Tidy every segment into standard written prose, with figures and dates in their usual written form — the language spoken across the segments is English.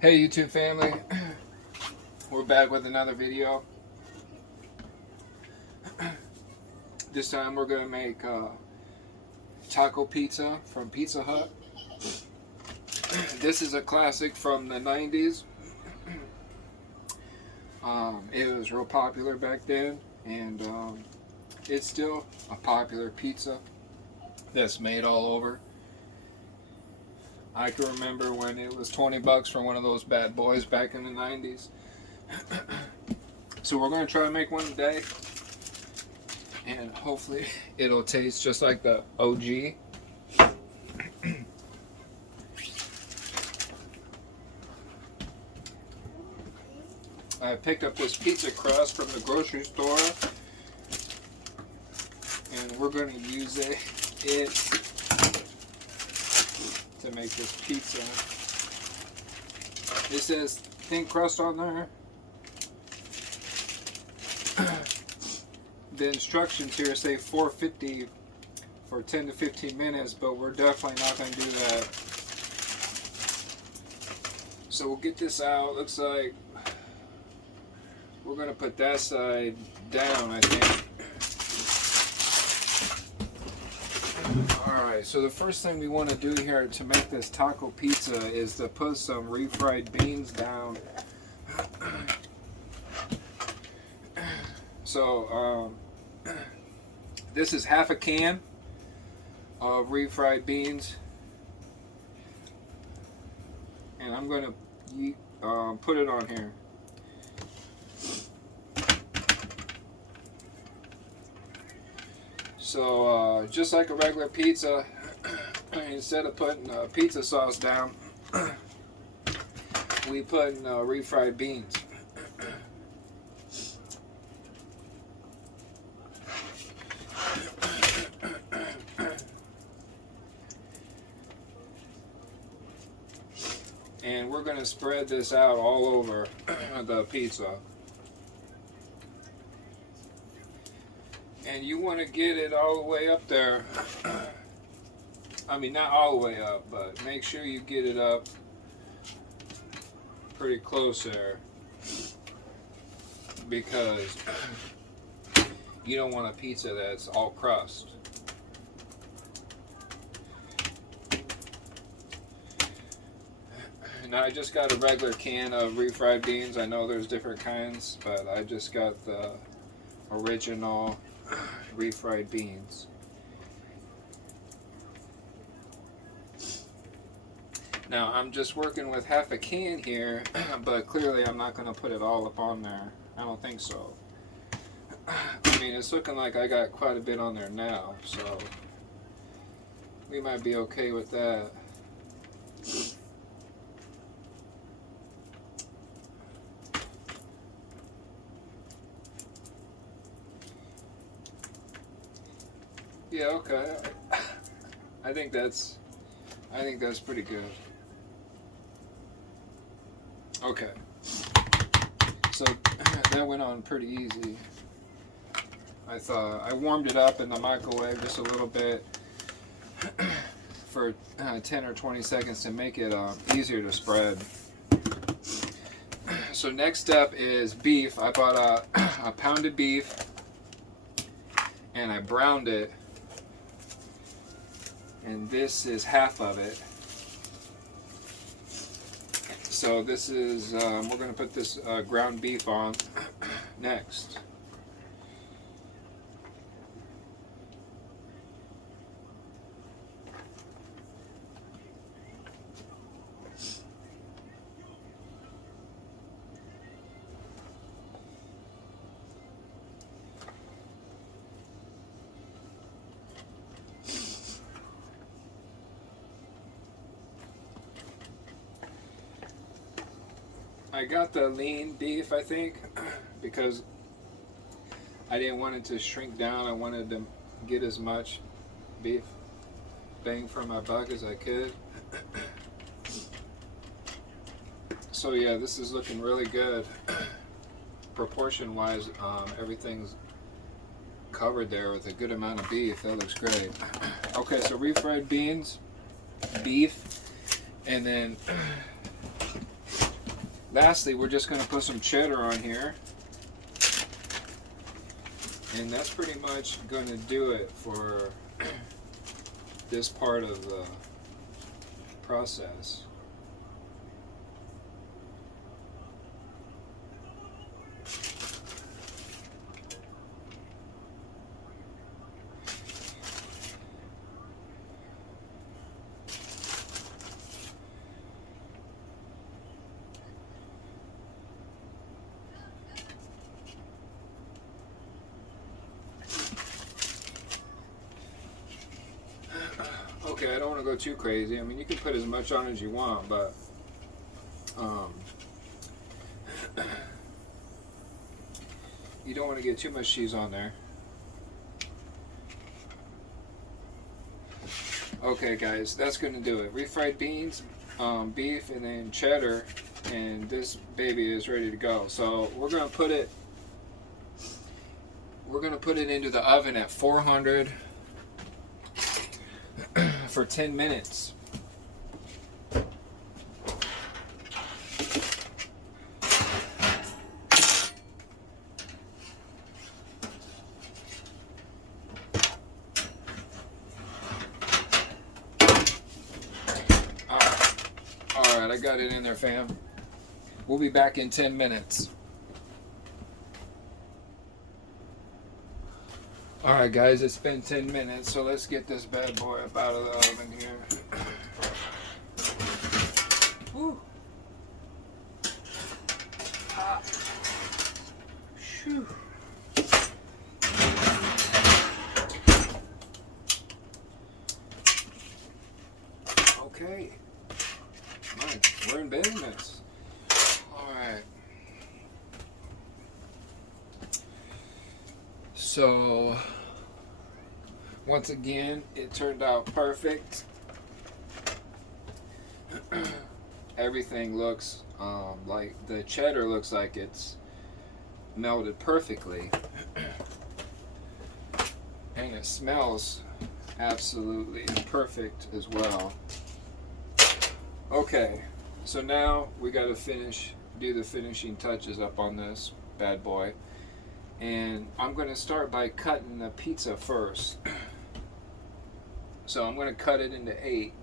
Hey YouTube family, we're back with another video. This time we're going to make taco pizza from Pizza Hut. This is a classic from the 90s. It was real popular back then, and it's still a popular pizza that's made all over. I can remember when it was 20 bucks for one of those bad boys back in the 90s. So we're going to try to make one today, and hopefully it'll taste just like the OG. I picked up this pizza crust from the grocery store, and we're going to use it to make this pizza. It says thin crust on there. The instructions here say 450 for 10 to 15 minutes, but we're definitely not going to do that. So we'll get this out. Looks like we're going to put that side down, I think. Alright, so the first thing we want to do here to make this taco pizza is to put some refried beans down. So, this is half a can of refried beans. And I'm going to put it on here. So just like a regular pizza, instead of putting pizza sauce down, we put in refried beans. And we're going to spread this out all over the pizza. And you want to get it all the way up there. I mean, not all the way up, but make sure you get it up pretty close there, because you don't want a pizza that's all crust. Now I just got a regular can of refried beans. I know there's different kinds, but I just got the original refried beans. Now I'm just working with half a can here, but clearly I'm not going to put it all up on there. I don't think so. I mean, it's looking like I got quite a bit on there now, so we might be okay with that. Yeah, okay. I think that's pretty good. Okay. So that went on pretty easy. I thought I warmed it up in the microwave just a little bit for 10 or 20 seconds to make it easier to spread. So next step is beef. I bought a pound of beef and I browned it. And this is half of it. So this is, we're going to put this ground beef on next. I got the lean beef, I think, because I didn't want it to shrink down. I wanted to get as much beef bang for my buck as I could. So yeah, this is looking really good. Proportion wise, everything's covered there with a good amount of beef. That looks great. Okay, so refried beans, beef, and then lastly, we're just going to put some cheddar on here. And that's pretty much going to do it for this part of the process. Okay, I don't want to go too crazy. I mean, you can put as much on as you want, but you don't want to get too much cheese on there. Okay, guys, that's going to do it. Refried beans, beef, and then cheddar, and this baby is ready to go. So we're going to put it into the oven at 400 for 10 minutes. Alright, I got it in there, fam. We'll be back in 10 minutes. Alright guys, it's been 10 minutes, so let's get this bad boy up out of the oven here. Woo. Ah. Shoo. Okay. We're in business. Alright. So, once again, it turned out perfect. Everything looks like the cheddar looks like it's melted perfectly. And it smells absolutely perfect as well. Okay, so now we got to do the finishing touches up on this bad boy. And I'm going to start by cutting the pizza first. So I'm going to cut it into 8.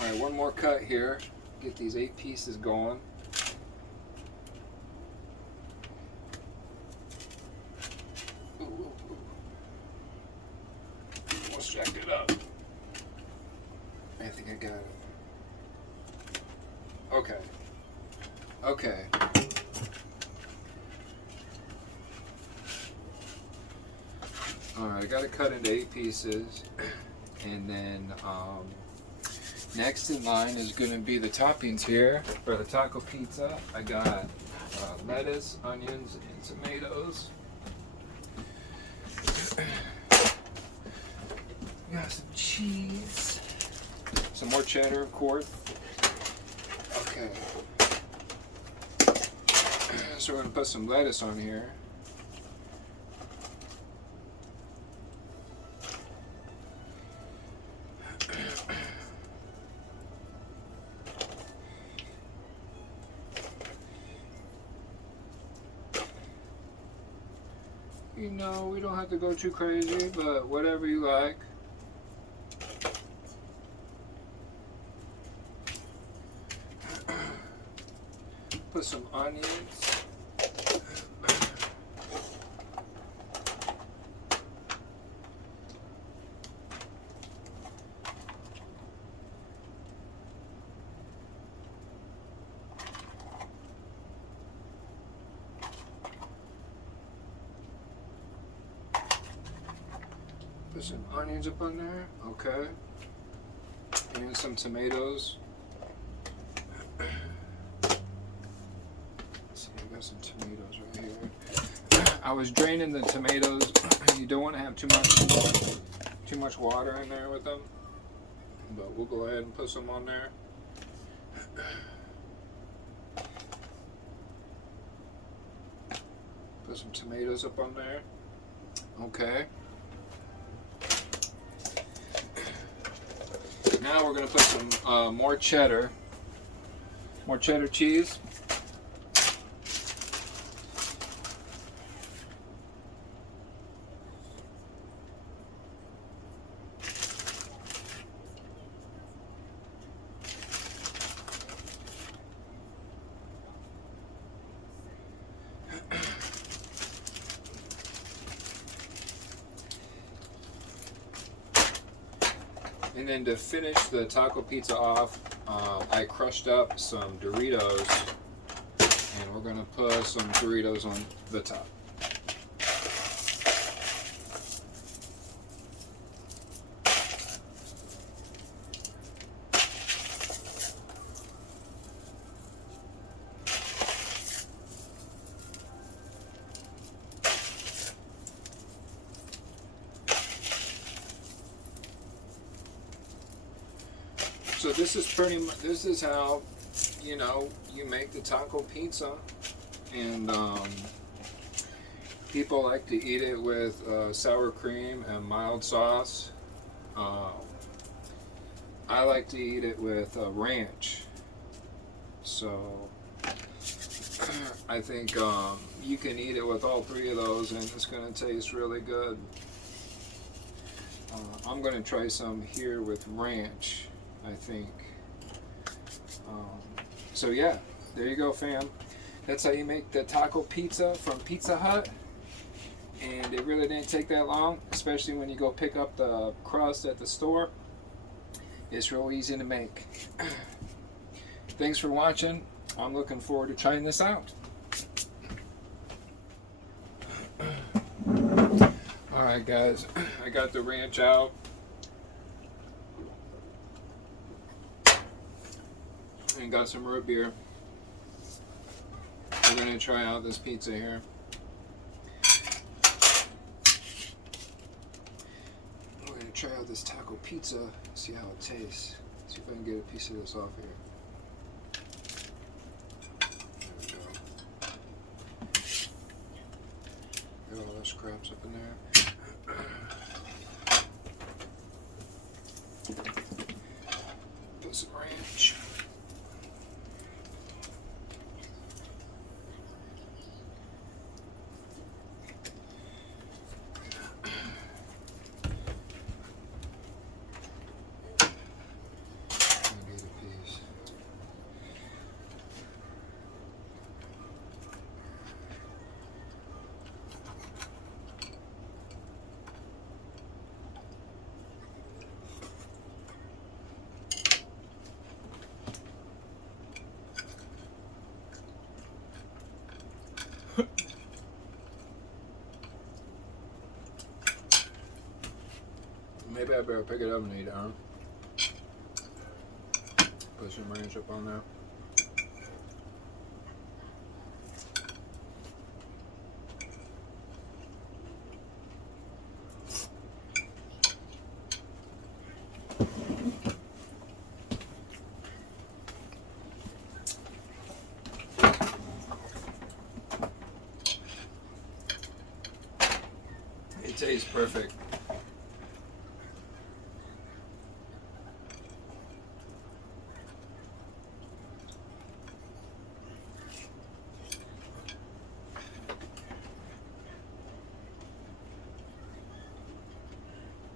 Alright, one more cut here. Get these 8 pieces going. Ooh, ooh, ooh. Almost jacked it up. I think I got it. Okay. Okay. Alright, I got it cut into 8 pieces. And then, next in line is going to be the toppings here for the taco pizza. I got lettuce, onions, and tomatoes. Got some cheese. Some more cheddar, of course. Okay. So we're going to put some lettuce on here. You know, we don't have to go too crazy, but whatever you like. Put some onions. Put some onions up on there. Okay. And some tomatoes. Let's see, I got some tomatoes right here. I was draining the tomatoes. You don't want to have too much water in there with them. But we'll go ahead and put some on there. Put some tomatoes up on there. Okay. Now we're going to put some more cheddar cheese. And then to finish the taco pizza off, I crushed up some Doritos, and we're gonna put some Doritos on the top. So this is this is how, you know, you make the taco pizza. And people like to eat it with sour cream and mild sauce. I like to eat it with ranch. So I think you can eat it with all three of those and it's going to taste really good. I'm going to try some here with ranch, I think. So yeah, there you go, fam. That's how you make the taco pizza from Pizza Hut. And it really didn't take that long, especially when you go pick up the crust at the store. It's real easy to make. Thanks for watching. I'm looking forward to trying this out. Alright guys, I got the ranch out. And got some root beer. We're going to try out this pizza here. We're going to try out this taco pizza, see how it tastes. See if I can get a piece of this off here. There we go. Got all those scraps up in there. Put some ranch. Maybe I better pick it up and eat it, huh? Put some ranch up on there. It tastes perfect.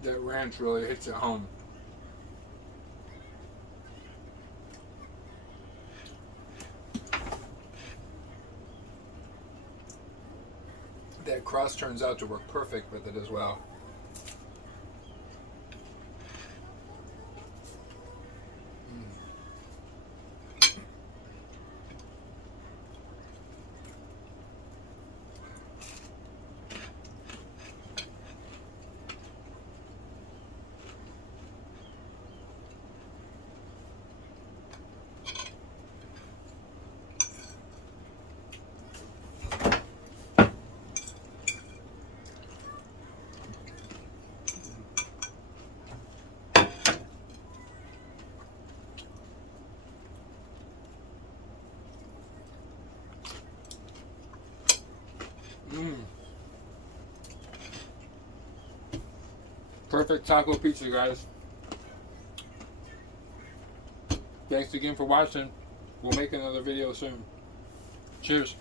That ranch really hits it home. That crust turns out to work perfect with it as well. Mm. Perfect taco pizza, guys. Thanks again for watching. We'll make another video soon. Cheers.